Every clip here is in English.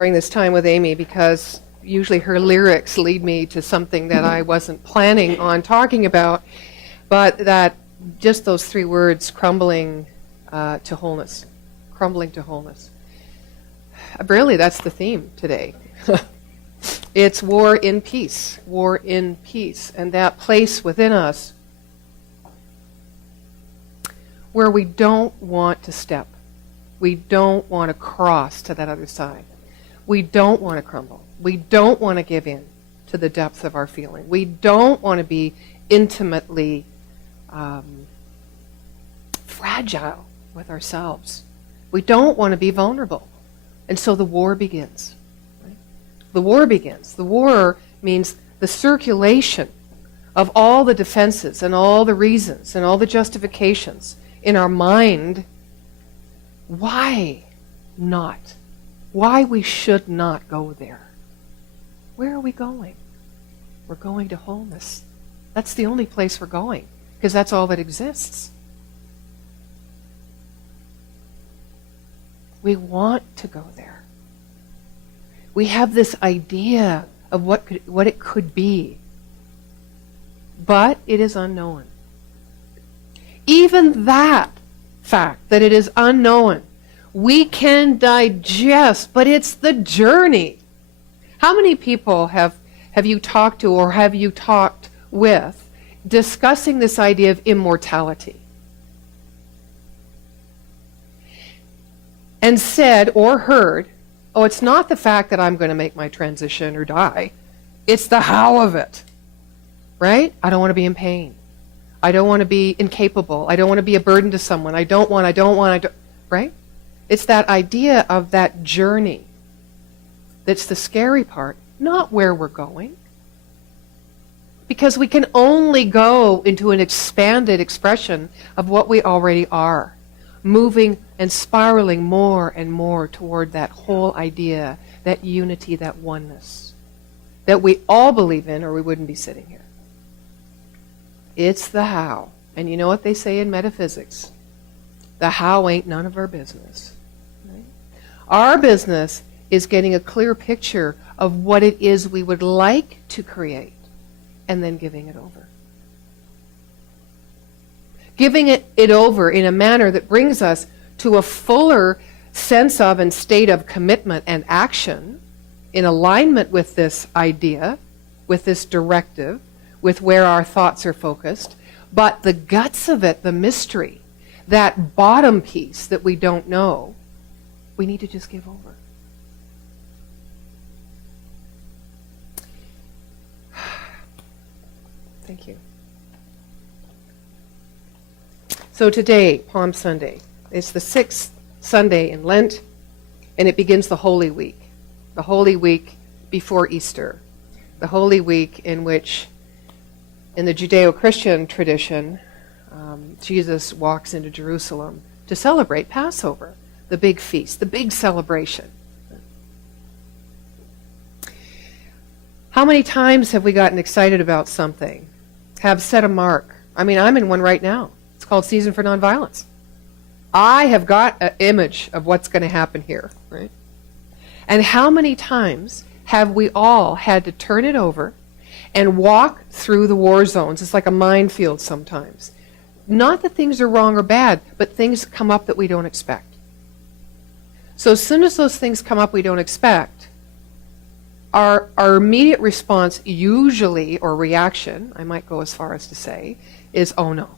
during this time with Amy because usually her lyrics lead me to something that I wasn't planning on talking about, but that just those three words, crumbling to wholeness. Crumbling to wholeness. Really, that's the theme today. It's war in peace, and that place within us where we don't want to step. We don't want to cross to that other side. We don't want to crumble. We don't want to give in to the depth of our feeling. We don't want to be intimately fragile with ourselves. We don't want to be vulnerable. And so the war begins. Right? The war begins. The war means the circulation of all the defenses and all the reasons and all the justifications in our mind why not. Why we should not go there. Where are we going? We're going to wholeness. That's the only place we're going, because that's all that exists. We want to go there. We have this idea of what it could be, but it is unknown. Even that fact that it is unknown, we can digest, but it's the journey. How many people have you talked to or have you talked with discussing this idea of immortality? And said or heard, oh, it's not the fact that I'm going to make my transition or die. It's the how of it. Right? I don't want to be in pain. I don't want to be incapable. I don't want to be a burden to someone. I don't want, right? It's that idea of that journey that's the scary part, not where we're going. Because we can only go into an expanded expression of what we already are, moving and spiraling more and more toward that whole idea, that unity, that oneness, that we all believe in, or we wouldn't be sitting here. It's the how. And you know what they say in metaphysics? The how ain't none of our business. Right? Our business is getting a clear picture of what it is we would like to create, and then giving it over. Giving it over in a manner that brings us to a fuller sense of and state of commitment and action in alignment with this idea, with this directive, with where our thoughts are focused. But the guts of it, the mystery, that bottom piece that we don't know, we need to just give over. Thank you. So today, Palm Sunday, it's the 6th Sunday in Lent, and it begins the Holy Week before Easter, the Holy Week in which, in the Judeo-Christian tradition, Jesus walks into Jerusalem to celebrate Passover, the big feast, the big celebration. How many times have we gotten excited about something, have set a mark? I mean, I'm in one right now. It's called Season for Nonviolence. I have got an image of what's going to happen here, right? And how many times have we all had to turn it over and walk through the war zones? It's like a minefield sometimes. Not that things are wrong or bad, but things come up that we don't expect. So as soon as those things come up we don't expect, our immediate response usually, or reaction, I might go as far as to say, is, oh no,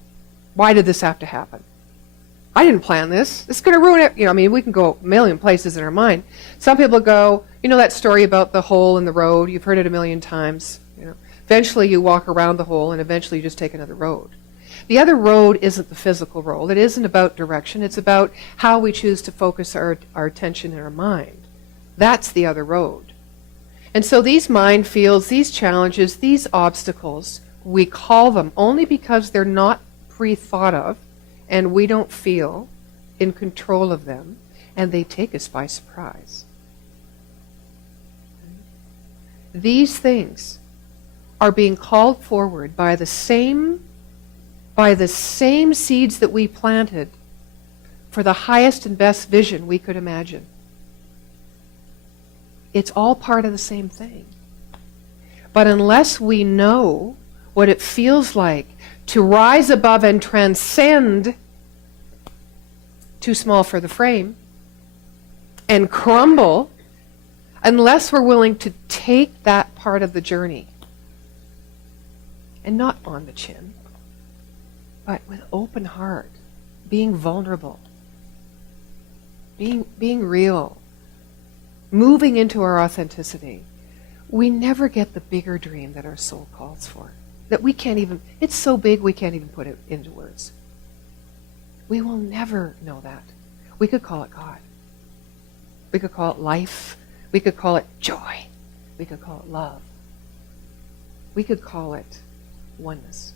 why did this have to happen? I didn't plan this. It's going to ruin it. I mean, we can go a million places in our mind. Some people go, that story about the hole in the road, you've heard it a million times. Eventually you walk around the hole and eventually you just take another road. The other road isn't the physical road. It isn't about direction. It's about how we choose to focus our attention in our mind. That's the other road. And so these minefields, these challenges, these obstacles, we call them only because they're not pre-thought of and we don't feel in control of them, and they take us by surprise. These things are being called forward by the same seeds that we planted for the highest and best vision we could imagine. It's all part of the same thing. But unless we know what it feels like to rise above and transcend too small for the frame and crumble, unless we're willing to take that part of the journey, and not on the chin, but with open heart, being vulnerable, being real, moving into our authenticity, we never get the bigger dream that our soul calls for. That we can't even, it's so big we can't even put it into words. We will never know that. We could call it God. We could call it life. We could call it joy. We could call it love. We could call it oneness.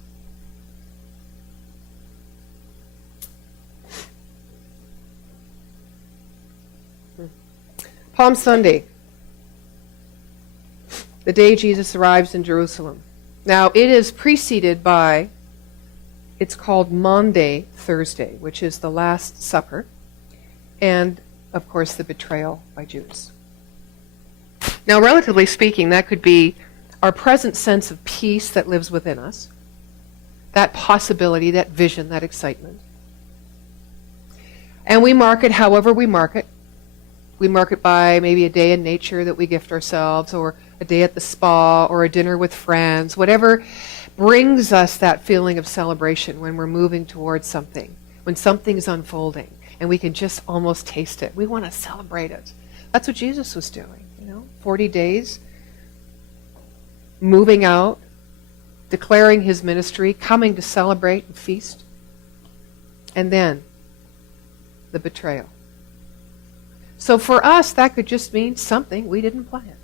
Palm Sunday, the day Jesus arrives in Jerusalem. Now, it is preceded by, it's called Maundy Thursday, which is the Last Supper, and, of course, the betrayal by Judas. Now, relatively speaking, that could be our present sense of peace that lives within us, that possibility, that vision, that excitement. And we mark it however we mark it. We mark it by maybe a day in nature that we gift ourselves, or a day at the spa, or a dinner with friends, whatever brings us that feeling of celebration when we're moving towards something, when something's unfolding, and we can just almost taste it. We want to celebrate it. That's what Jesus was doing, 40 days, moving out, declaring his ministry, coming to celebrate and feast, and then the betrayal. So for us, that could just mean something we didn't plan.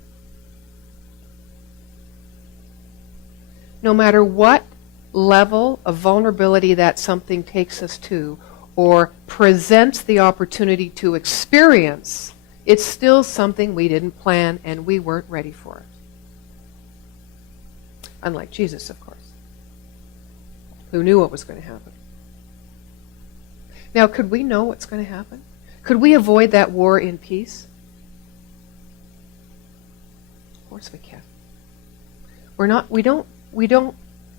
No matter what level of vulnerability that something takes us to, or presents the opportunity to experience, it's still something we didn't plan and we weren't ready for it. Unlike Jesus, of course, who knew what was going to happen. Now, could we know what's going to happen? Could we avoid that war in peace? Of course we can. We don't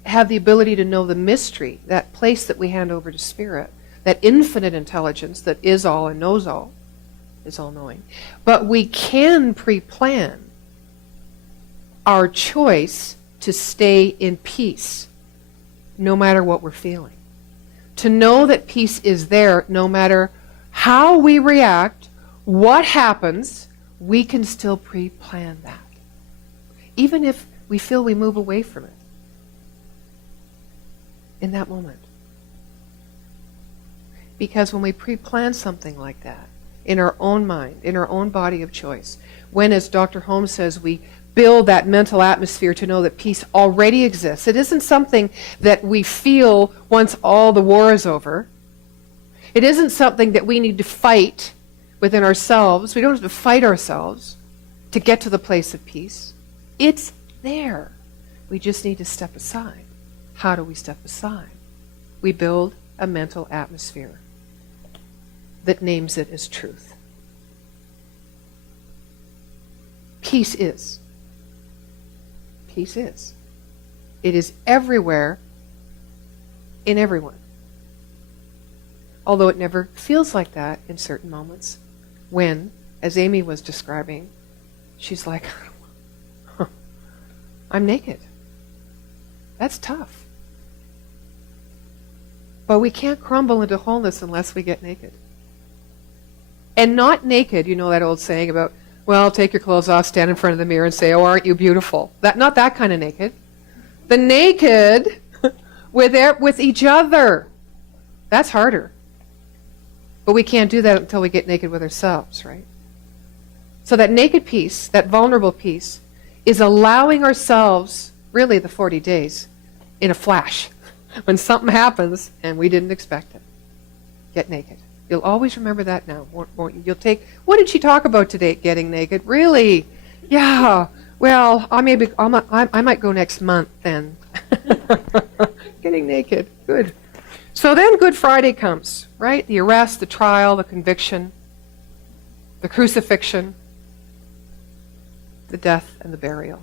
have the ability to know the mystery, that place that we hand over to Spirit, that infinite intelligence that is all and knows all, is all-knowing. But we can pre-plan our choice to stay in peace, no matter what we're feeling. To know that peace is there, no matter how we react, what happens, we can still pre-plan that. Even if we feel we move away from it in that moment. Because when we pre-plan something like that, in our own mind, in our own body of choice, when, as Dr. Holmes says, we build that mental atmosphere to know that peace already exists, it isn't something that we feel once all the war is over. It isn't something that we need to fight within ourselves. We don't have to fight ourselves to get to the place of peace. It's there. We just need to step aside. How do we step aside? We build a mental atmosphere that names it as truth. Peace is. Peace is. It is everywhere, in everyone. Although it never feels like that in certain moments when, as Amy was describing, she's like, I'm naked. That's tough. But we can't crumble into wholeness unless we get naked. And not naked, you know that old saying about, well, take your clothes off, stand in front of the mirror and say, oh, aren't you beautiful? Not that kind of naked. The naked with each other. That's harder. But we can't do that until we get naked with ourselves, right? So that naked peace, that vulnerable peace, is allowing ourselves, really the 40 days, in a flash, when something happens and we didn't expect it. Get naked. You'll always remember that now, won't you? You'll take, what did she talk about today, getting naked? Really? Yeah. Well, I might go next month then. Getting naked. Good. So then Good Friday comes, right? The arrest, the trial, the conviction, the crucifixion. the death and the burial.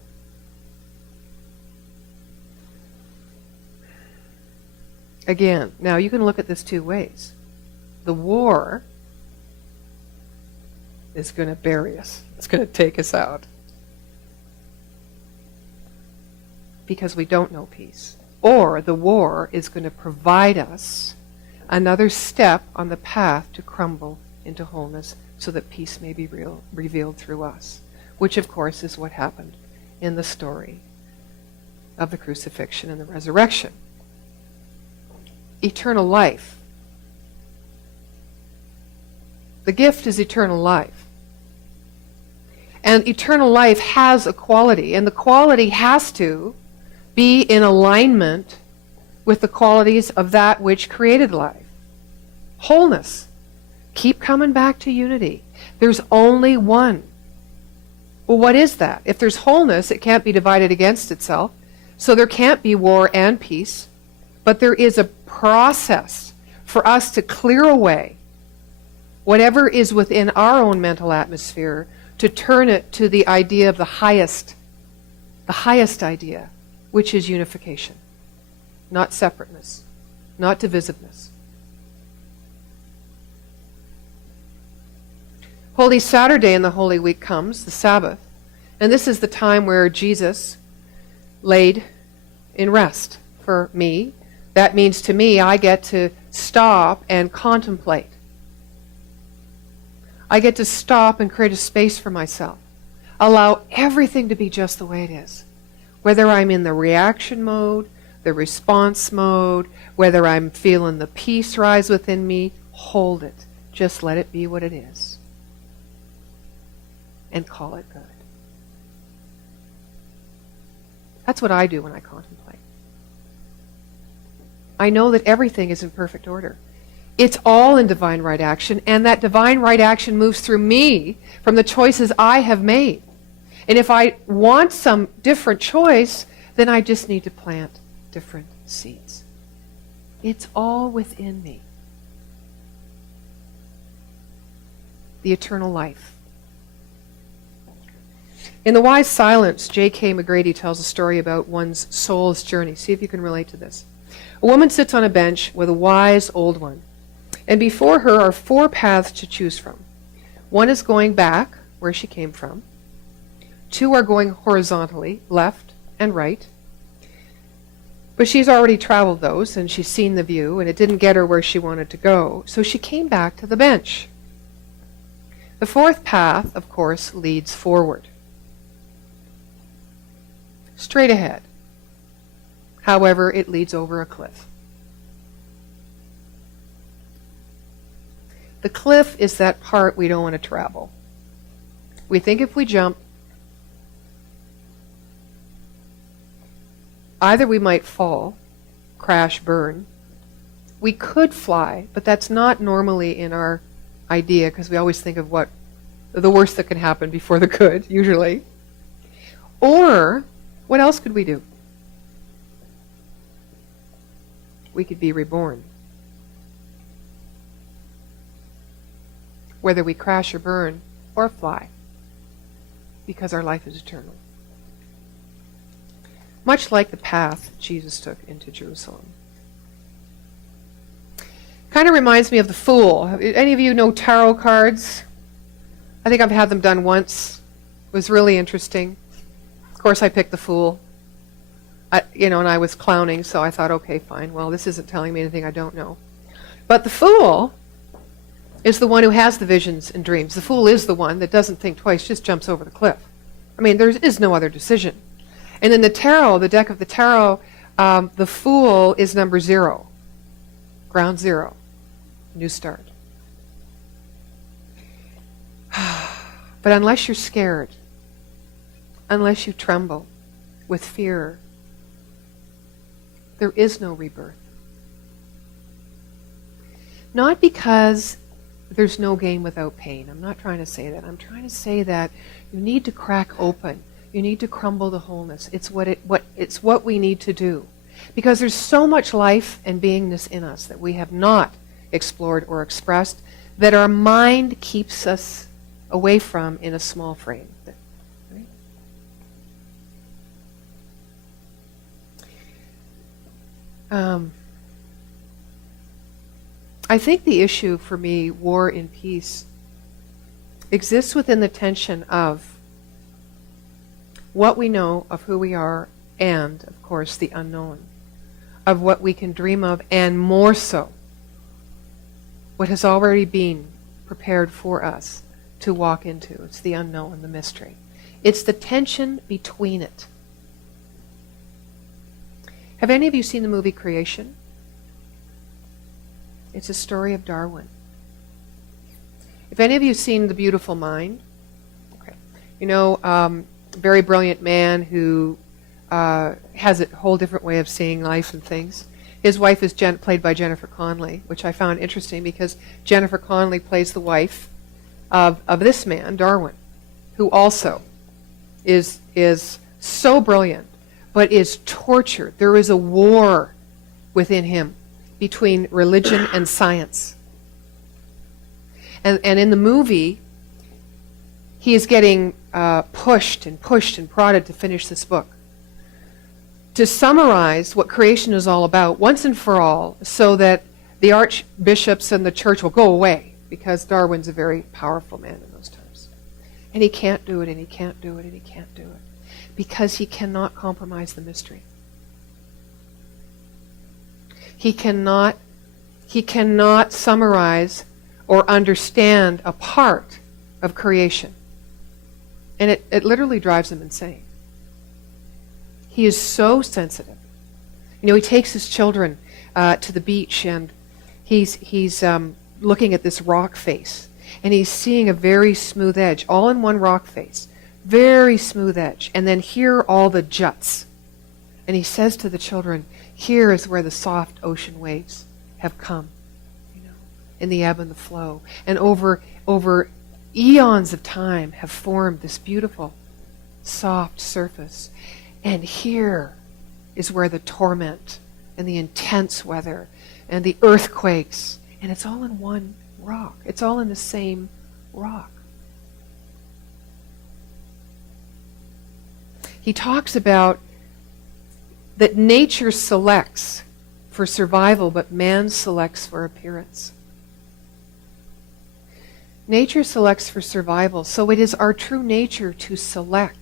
Again, now you can look at this two ways. The war is going to bury us. It's going to take us out. Because we don't know peace. Or the war is going to provide us another step on the path to crumble into wholeness so that peace may be revealed through us. Which, of course, is what happened in the story of the crucifixion and the resurrection. Eternal life. The gift is eternal life. And eternal life has a quality, and the quality has to be in alignment with the qualities of that which created life. Wholeness. Keep coming back to unity. There's only one. Well, what is that? If there's wholeness, it can't be divided against itself. So there can't be war and peace. But there is a process for us to clear away whatever is within our own mental atmosphere to turn it to the idea of the highest idea, which is unification, not separateness, not divisiveness. Holy Saturday in the Holy Week comes, the Sabbath, and this is the time where Jesus laid in rest for me. That means to me, I get to stop and contemplate. I get to stop and create a space for myself. Allow everything to be just the way it is. Whether I'm in the reaction mode, the response mode, whether I'm feeling the peace rise within me, hold it. Just let it be what it is. And call it good. That's what I do when I contemplate. I know that everything is in perfect order. It's all in divine right action, and that divine right action moves through me from the choices I have made. And if I want some different choice, then I just need to plant different seeds. It's all within me. The eternal life. In The Wise Silence, J.K. McGrady tells a story about one's soul's journey. See if you can relate to this. A woman sits on a bench with a wise old one, and before her are 4 paths to choose from. One is going back, where she came from. 2 are going horizontally, left and right. But she's already traveled those, and she's seen the view, and it didn't get her where she wanted to go, so she came back to the bench. The 4th path, of course, leads forward. Straight ahead. However, it leads over a cliff. The cliff is that part we don't want to travel. We think if we jump, either we might fall, crash, burn. We could fly, but that's not normally in our idea because we always think of what the worst that can happen before the good, usually. Or, what else could we do? We could be reborn. Whether we crash or burn or fly, because our life is eternal. Much like the path Jesus took into Jerusalem. Kind of reminds me of the Fool. Any of you know tarot cards? I think I've had them done once. It was really interesting. Of course, I picked the Fool. And I was clowning, so I thought, okay, fine. Well, this isn't telling me anything I don't know. But the Fool is the one who has the visions and dreams. The Fool is the one that doesn't think twice, just jumps over the cliff. I mean, there is no other decision. And in the tarot, the deck of the tarot, the Fool is number 0. Ground 0. New start. But unless you're scared, unless you tremble with fear, there is no rebirth. Not because there's no gain without pain. I'm not trying to say that. I'm trying to say that you need to crack open. You need to crumble the wholeness. It's what we need to do. Because there's so much life and beingness in us that we have not explored or expressed that our mind keeps us away from in a small frame. Right? I think the issue for me, War and Peace, exists within the tension of what we know of who we are and, of course, the unknown, of what we can dream of, and more so, what has already been prepared for us to walk into. It's the unknown, the mystery. It's the tension between it. Have any of you seen the movie Creation? It's a story of Darwin. If any of you have seen The Beautiful Mind, okay, you know, very brilliant man who has a whole different way of seeing life and things. His wife is played by Jennifer Connelly, which I found interesting because Jennifer Connelly plays the wife of this man, Darwin, who also is so brilliant, but is tortured. There is a war within him between religion and science. And in the movie, he is getting pushed and prodded to finish this book. To summarize what creation is all about, once and for all, so that the archbishops and the church will go away, because Darwin's a very powerful man in those times. And he can't do it, and he can't do it, and he can't do it, because he cannot compromise the mystery. He cannot summarize or understand a part of creation. And it literally drives him insane. He is so sensitive. You know, he takes his children to the beach, and he's looking at this rock face, and he's seeing a very smooth edge, all in one rock face, very smooth edge, and then here are all the juts. And he says to the children, here is where the soft ocean waves have come, you know, in the ebb and the flow, and over eons of time have formed this beautiful, soft surface. And here is where the torment and the intense weather and the earthquakes, and it's all in one rock. It's all in the same rock. He talks about that nature selects for survival, but man selects for appearance. Nature selects for survival, so it is our true nature to select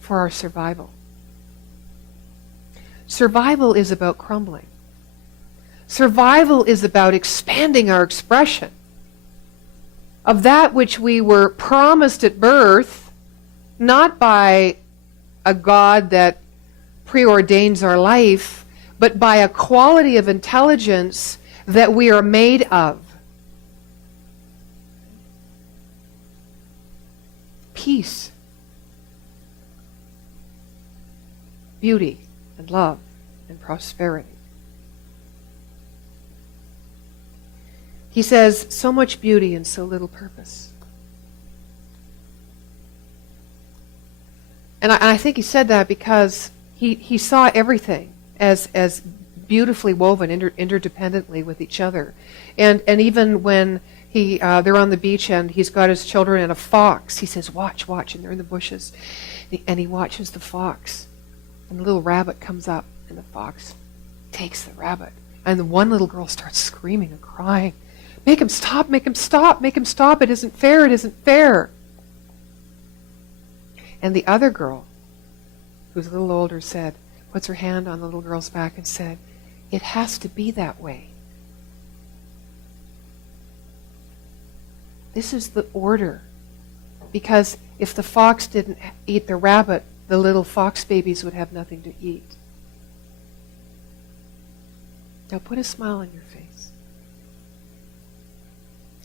for our survival. Survival is about crumbling. Survival is about expanding our expression of that which we were promised at birth, not by a God that preordains our life, but by a quality of intelligence that we are made of. Peace, beauty, and love, and prosperity. He says, so much beauty and so little purpose. And I think he said that because he saw everything as beautifully woven interdependently with each other. And even when they're on the beach and he's got his children and a fox, he says, watch, and they're in the bushes. And he watches the fox. And the little rabbit comes up, and the fox takes the rabbit. And the one little girl starts screaming and crying. Make him stop, make him stop, make him stop. It isn't fair, it isn't fair. And the other girl, who's a little older, puts her hand on the little girl's back and said, it has to be that way. This is the order. Because if the fox didn't eat the rabbit, the little fox babies would have nothing to eat. Now put a smile on your face.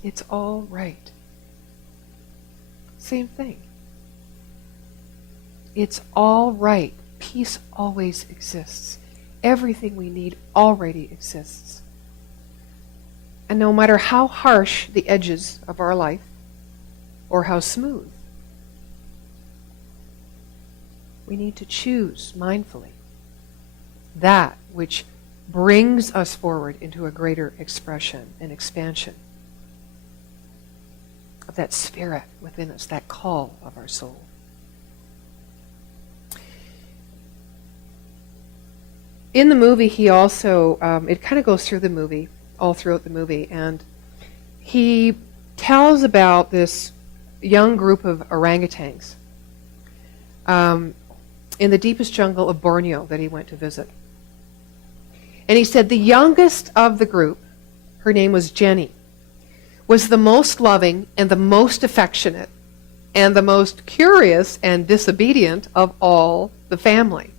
It's all right. Same thing. It's all right. Peace always exists. Everything we need already exists. And no matter how harsh the edges of our life, or how smooth, we need to choose mindfully that which brings us forward into a greater expression and expansion of that spirit within us, that call of our soul. In the movie, he also, it kind of goes through the movie, all throughout the movie, and he tells about this young group of orangutans in the deepest jungle of Borneo that he went to visit. And he said the youngest of the group, her name was Jenny, was the most loving and the most affectionate and the most curious and disobedient of all the family.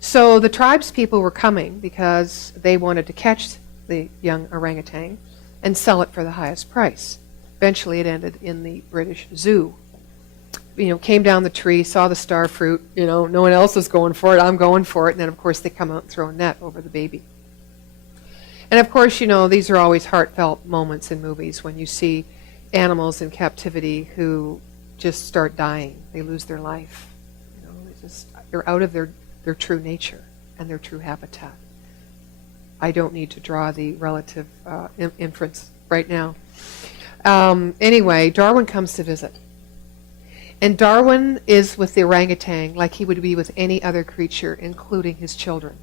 So the tribespeople were coming because they wanted to catch the young orangutan and sell it for the highest price. Eventually it ended in the British Zoo. Came down the tree, saw the star fruit, no one else is going for it, I'm going for it, and then of course they come out and throw a net over the baby. And of course, these are always heartfelt moments in movies when you see animals in captivity who just start dying. They lose their life. They're out of their true nature and their true habitat. I don't need to draw the relative inference right now. Anyway, Darwin comes to visit. And Darwin is with the orangutan like he would be with any other creature, including his children.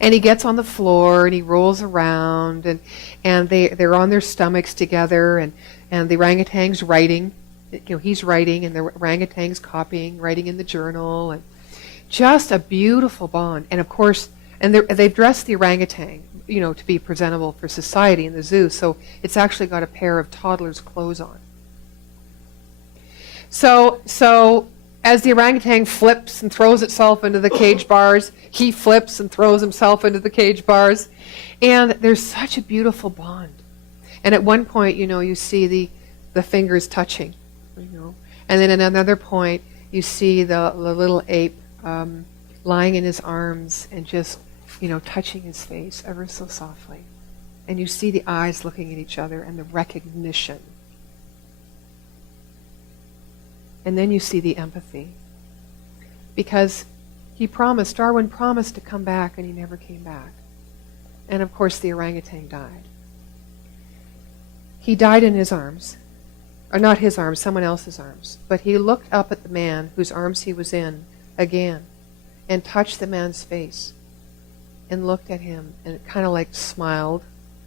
And he gets on the floor and he rolls around and they're on their stomachs together and the orangutan's writing. He's writing and the orangutan's copying, writing in the journal, and just a beautiful bond. And of course, they've dressed the orangutan, to be presentable for society in the zoo. So it's actually got a pair of toddler's clothes on. So as the orangutan flips and throws itself into the cage bars, he flips and throws himself into the cage bars. And there's such a beautiful bond. And at one point, you see the fingers touching, And then at another point, you see the little ape lying in his arms and just, touching his face ever so softly. And you see the eyes looking at each other and the recognition. And then you see the empathy. Because Darwin promised to come back, and he never came back. And of course the orangutan died. He died in his arms. Or not his arms, someone else's arms. But he looked up at the man whose arms he was in again and touched the man's face and looked at him and kind of like smiled.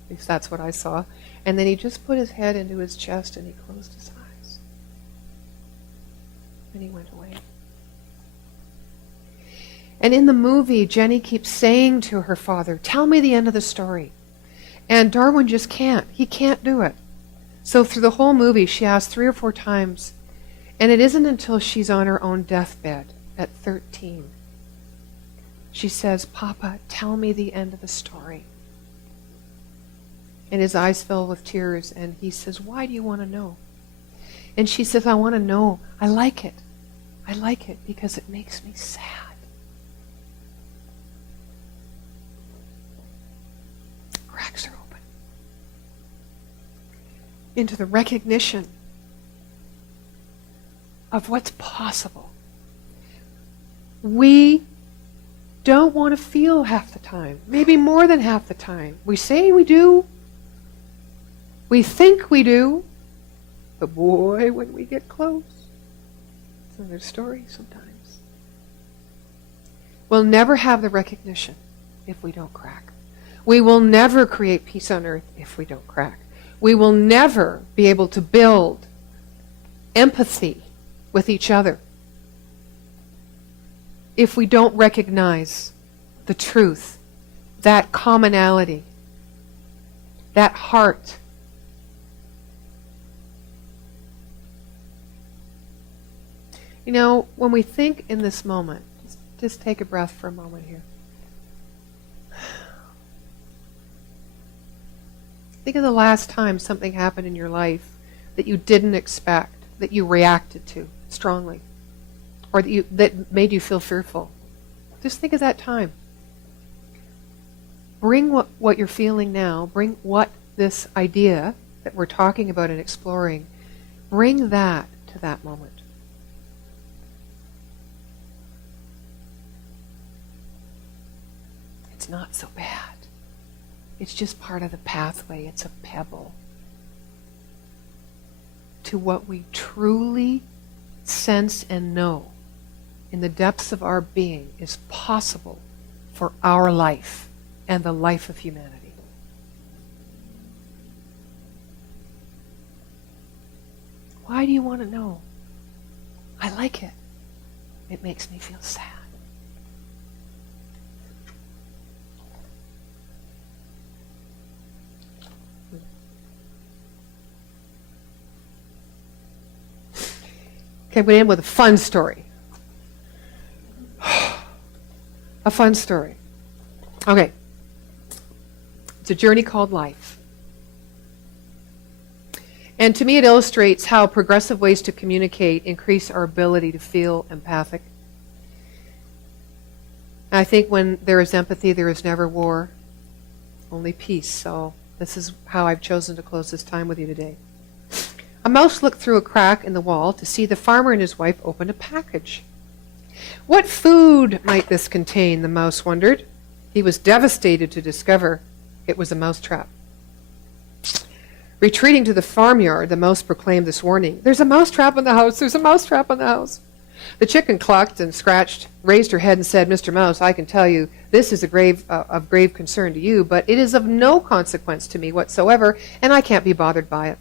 At least that's what I saw. And then he just put his head into his chest and he closed his eyes. And he went away. And in the movie, Jenny keeps saying to her father, "Tell me the end of the story." And Darwin just can't. He can't do it. So through the whole movie, she asks 3 or 4 times, and it isn't until she's on her own deathbed at 13. She says, "Papa, tell me the end of the story." And his eyes fill with tears, and he says, "Why do you want to know?" And she says, "I want to know. I like it. I like it because it makes me sad." Cracks are open into the recognition of what's possible. We don't want to feel half the time, maybe more than half the time. We say we do. We think we do. But boy, when we get close, it's another story sometimes. We'll never have the recognition if we don't crack. We will never create peace on earth if we don't crack. We will never be able to build empathy with each other if we don't recognize the truth, that commonality, that heart. When we think in this moment, just take a breath for a moment here. Think of the last time something happened in your life that you didn't expect, that you reacted to strongly, or that made you feel fearful. Just think of that time. Bring what you're feeling now, bring what this idea that we're talking about and exploring, bring that to that moment. It's not so bad. It's just part of the pathway. It's a pebble to what we truly sense and know in the depths of our being is possible for our life and the life of humanity. Why do you want to know? I like it. It makes me feel sad. Okay, we end with a fun story. A fun story. Okay. It's a journey called life. And to me it illustrates how progressive ways to communicate increase our ability to feel empathic. I think when there is empathy, there is never war, only peace. So this is how I've chosen to close this time with you today. A mouse looked through a crack in the wall to see the farmer and his wife open a package. What food might this contain, the mouse wondered. He was devastated to discover it was a mousetrap. Retreating to the farmyard, the mouse proclaimed this warning. There's a mousetrap in the house. There's a mousetrap in the house. The chicken clucked and scratched, raised her head and said, Mr. Mouse, I can tell you this is of grave concern to you, but it is of no consequence to me whatsoever, and I can't be bothered by it.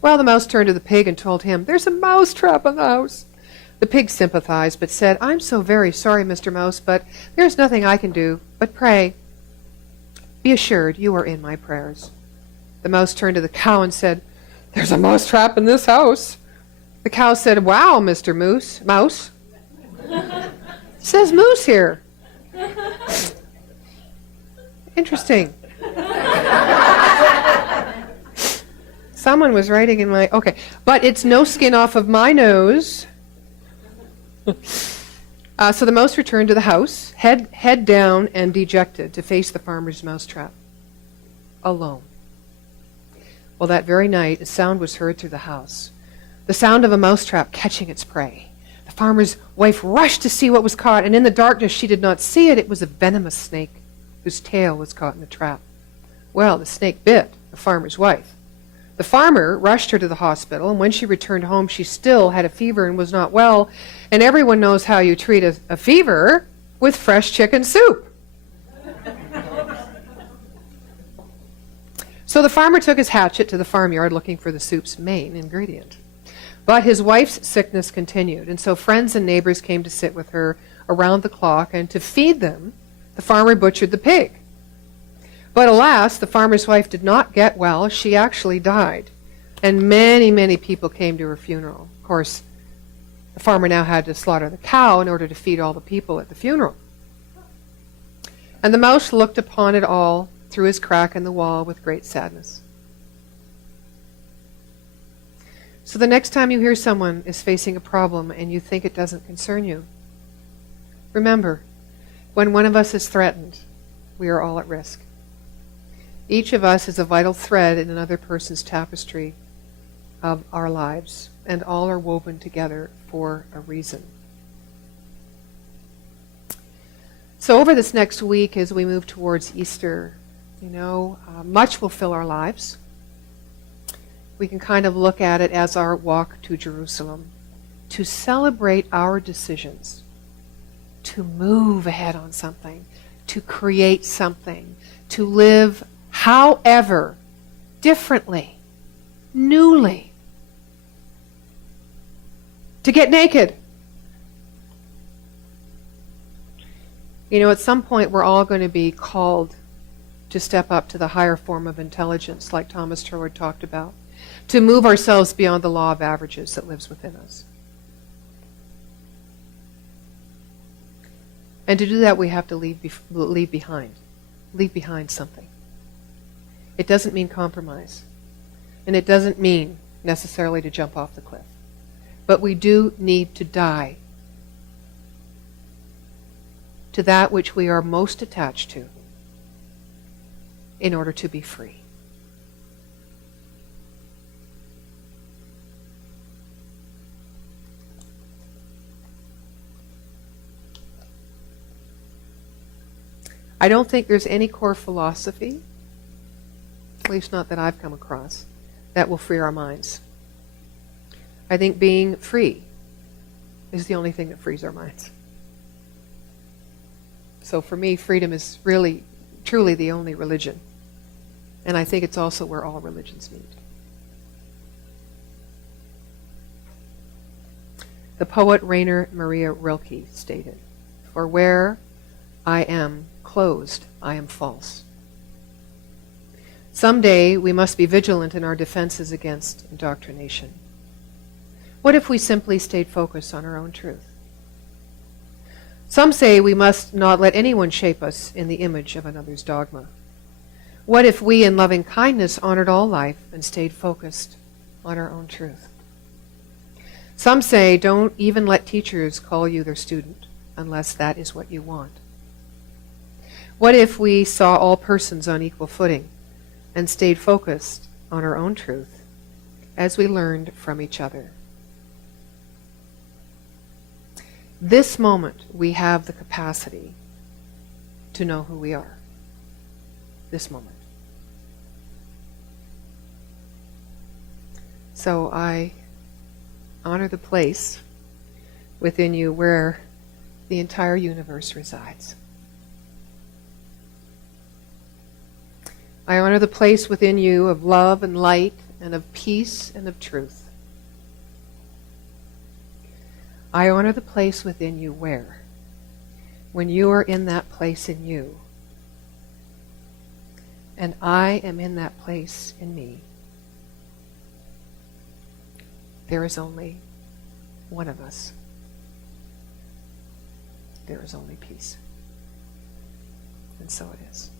Well, the mouse turned to the pig and told him, there's a mousetrap in the house. The pig sympathized, but said, I'm so very sorry, Mr. Mouse, but there's nothing I can do, but pray. Be assured you are in my prayers. The mouse turned to the cow and said, there's a mousetrap in this house. The cow said, wow, Mr. Mouse. It says moose here. Interesting. Someone was writing in my... Okay. But it's no skin off of my nose. So the mouse returned to the house, head down and dejected, to face the farmer's mousetrap. Alone. Well, that very night, a sound was heard through the house. The sound of a mousetrap catching its prey. The farmer's wife rushed to see what was caught, and in the darkness she did not see it. It was a venomous snake whose tail was caught in the trap. Well, the snake bit the farmer's wife. The farmer rushed her to the hospital, and when she returned home, she still had a fever and was not well. And everyone knows how you treat a fever, with fresh chicken soup. So the farmer took his hatchet to the farmyard looking for the soup's main ingredient. But his wife's sickness continued, and so friends and neighbors came to sit with her around the clock, and to feed them, the farmer butchered the pig. But alas, the farmer's wife did not get well. She actually died. And many, many people came to her funeral. Of course, the farmer now had to slaughter the cow in order to feed all the people at the funeral. And the mouse looked upon it all through his crack in the wall with great sadness. So the next time you hear someone is facing a problem and you think it doesn't concern you, remember, when one of us is threatened, we are all at risk. Each of us is a vital thread in another person's tapestry of our lives, and all are woven together for a reason. So over this next week, as we move towards Easter, much will fill our lives. We can kind of look at it as our walk to Jerusalem, to celebrate our decisions, to move ahead on something, to create something, to live however, differently, newly, to get naked. At some point we're all going to be called to step up to the higher form of intelligence, like Thomas Troward talked about, to move ourselves beyond the law of averages that lives within us. And to do that, we have to leave behind something. It doesn't mean compromise. And it doesn't mean necessarily to jump off the cliff. But we do need to die to that which we are most attached to in order to be free. I don't think there's any core philosophy, at least not that I've come across, that will free our minds. I think being free is the only thing that frees our minds. So for me, freedom is really, truly the only religion. And I think it's also where all religions meet. The poet Rainer Maria Rilke stated, "For where I am closed, I am false." Someday we must be vigilant in our defenses against indoctrination. What if we simply stayed focused on our own truth? Some say we must not let anyone shape us in the image of another's dogma. What if we, in loving kindness, honored all life and stayed focused on our own truth? Some say don't even let teachers call you their student unless that is what you want. What if we saw all persons on equal footing and stayed focused on our own truth as we learned from each other? This moment, we have the capacity to know who we are. This moment. So I honor the place within you where the entire universe resides. I honor the place within you of love and light and of peace and of truth. I honor the place within you where, when you are in that place in you, and I am in that place in me, there is only one of us. There is only peace. And so it is.